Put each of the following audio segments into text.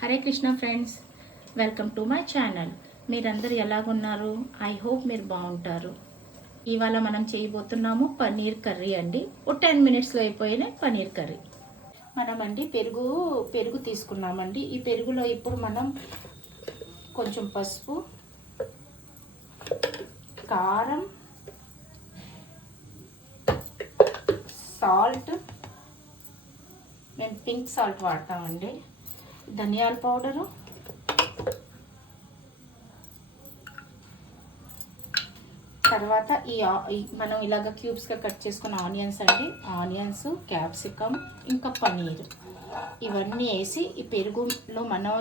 Hare Krishna friends, welcome to my channel. మీరందరూ ఎలాగున్నారు? I hope మీరు బాగుంటారు. ఇవాళ మనం చేయబోతున్నాము పన్నీర్ కర్రీ అండి. ఓ 10 మినిట్స్లో అయిపోయిన పన్నీర్ కర్రీ. మనమండి పెరుగు తీసుకున్నామండి. ఈ పెరుగులో ఇప్పుడు మనం కొంచెం పసుపు, కారం, సాల్ట్, మేము పింక్ సాల్ట్ వాడతామండి, ధనియాల పౌడరు, తర్వాత మనం ఇలాగ క్యూబ్స్గా కట్ చేసుకున్న ఆనియన్స్ అండి, ఆనియన్స్, క్యాప్సికమ్, ఇంకా పన్నీర్ ఇవన్నీ వేసి ఈ పెరుగులో మనం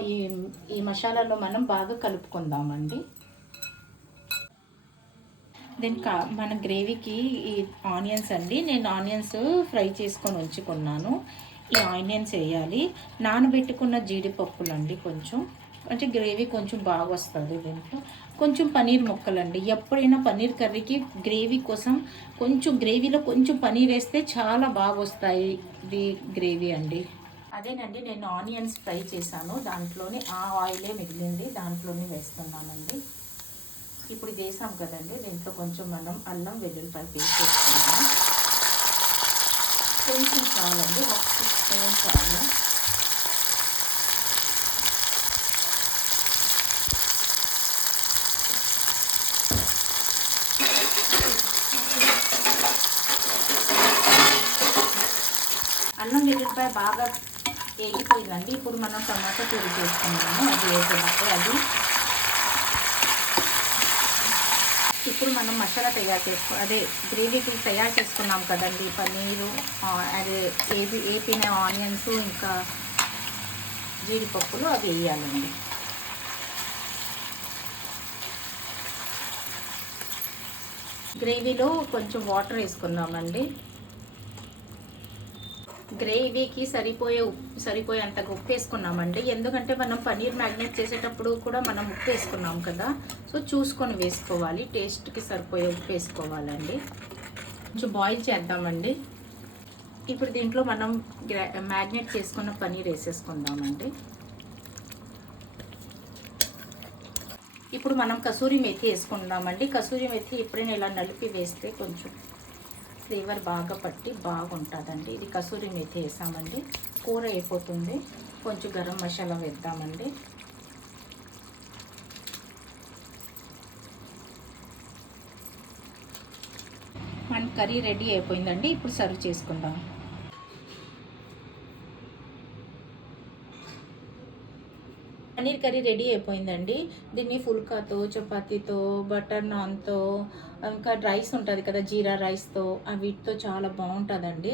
ఈ మసాలాలో మనం బాగా కలుపుకుందామండి. దీనికి మన గ్రేవీకి ఈ ఆనియన్స్ అండి, నేను ఆనియన్స్ ఫ్రై చేసుకొని ఉంచుకున్నాను. ఈ ఆనియన్స్ వేయాలి. నానబెట్టుకున్న జీడిపప్పులు అండి, కొంచెం అంటే గ్రేవీ కొంచెం బాగా వస్తుంది. దీంట్లో కొంచెం పన్నీర్ ముక్కలండి. ఎప్పుడైనా పన్నీర్ కర్రీకి గ్రేవీ కోసం కొంచెం గ్రేవీలో కొంచెం పన్నీర్ వేస్తే చాలా బాగా వస్తాయి ఇది గ్రేవీ అండి. అదేనండి, నేను ఆనియన్స్ ఫ్రై చేశాను, దాంట్లోనే ఆ ఆయిలే మిగిలింది, దాంట్లోనే వేస్తున్నానండి. ఇప్పుడు ఇది వేసాం కదండి, దీంట్లో కొంచెం మనం అల్లం వెల్లుల్లిపాయ పేస్ట్ వేసుకుందాం. కొంచెం చాలండి, ఒక 6 స్పూన్ చాలు. అల్లం వెల్లుల్లిపాయ బాగా వేగిపోయిందండి. ఇప్పుడు మనం టమాటా ప్యూరీ చేసుకున్నాము, అది వేసేటప్పుడు ఇప్పుడు మనం మసాలా అదే గ్రేవీకి తయారు చేసుకున్నాం కదండి, పన్నీరు, అదే వేపిన ఆనియన్స్, ఇంకా జీడిపప్పులు అవి వేయాలండి. గ్రేవీలో కొంచెం వాటర్ వేసుకుందామండి. గ్రేవీకి సరిపోయేంతగా ఉప్పు వేసుకున్నామండి. ఎందుకంటే మనం పన్నీర్ మ్యాగ్నేట్ చేసేటప్పుడు కూడా మనం ఉప్పు వేసుకున్నాం కదా, సో చూసుకొని వేసుకోవాలి. టేస్ట్కి సరిపోయే ఉప్పు వేసుకోవాలండి. కొంచెం బాయిల్ చేద్దామండి. ఇప్పుడు దీంట్లో మనం మ్యాగ్నేట్ చేసుకున్న పన్నీర్ వేసేసుకుందామండి. ఇప్పుడు మనం కసూరి మెథి వేసుకుందామండి. కసూరి మెథి ఎప్పుడైనా ఇలా నలిపి వేస్తే కొంచెం ఫ్లేవర్ బాగా పట్టి బాగుంటుందండి. ఇది కసూరి మెథి వేసామండి. కూర అయిపోతుంది. కొంచెం గరం మసాలా వేద్దామండి. మన కర్రీ రెడీ అయిపోయిందండి. ఇప్పుడు సర్వ్ చేసుకుందాం. పన్నీర్ కర్రీ రెడీ అయిపోయిందండి. దీన్ని ఫుల్కాతో, చపాతీతో, బటర్ నాన్తో, ఇంకా రైస్ ఉంటుంది కదా జీరా రైస్తో, వీటితో చాలా బాగుంటుందండి.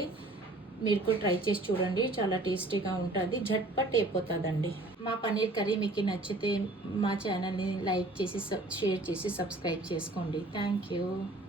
మీరు కూడా ట్రై చేసి చూడండి, చాలా టేస్టీగా ఉంటుంది, झटपट అయిపోతుందండి. మా పన్నీర్ కర్రీ మీకు నచ్చితే మా ఛానల్ని లైక్ చేసి, షేర్ చేసి, సబ్స్క్రైబ్ చేసుకోండి. Thank you.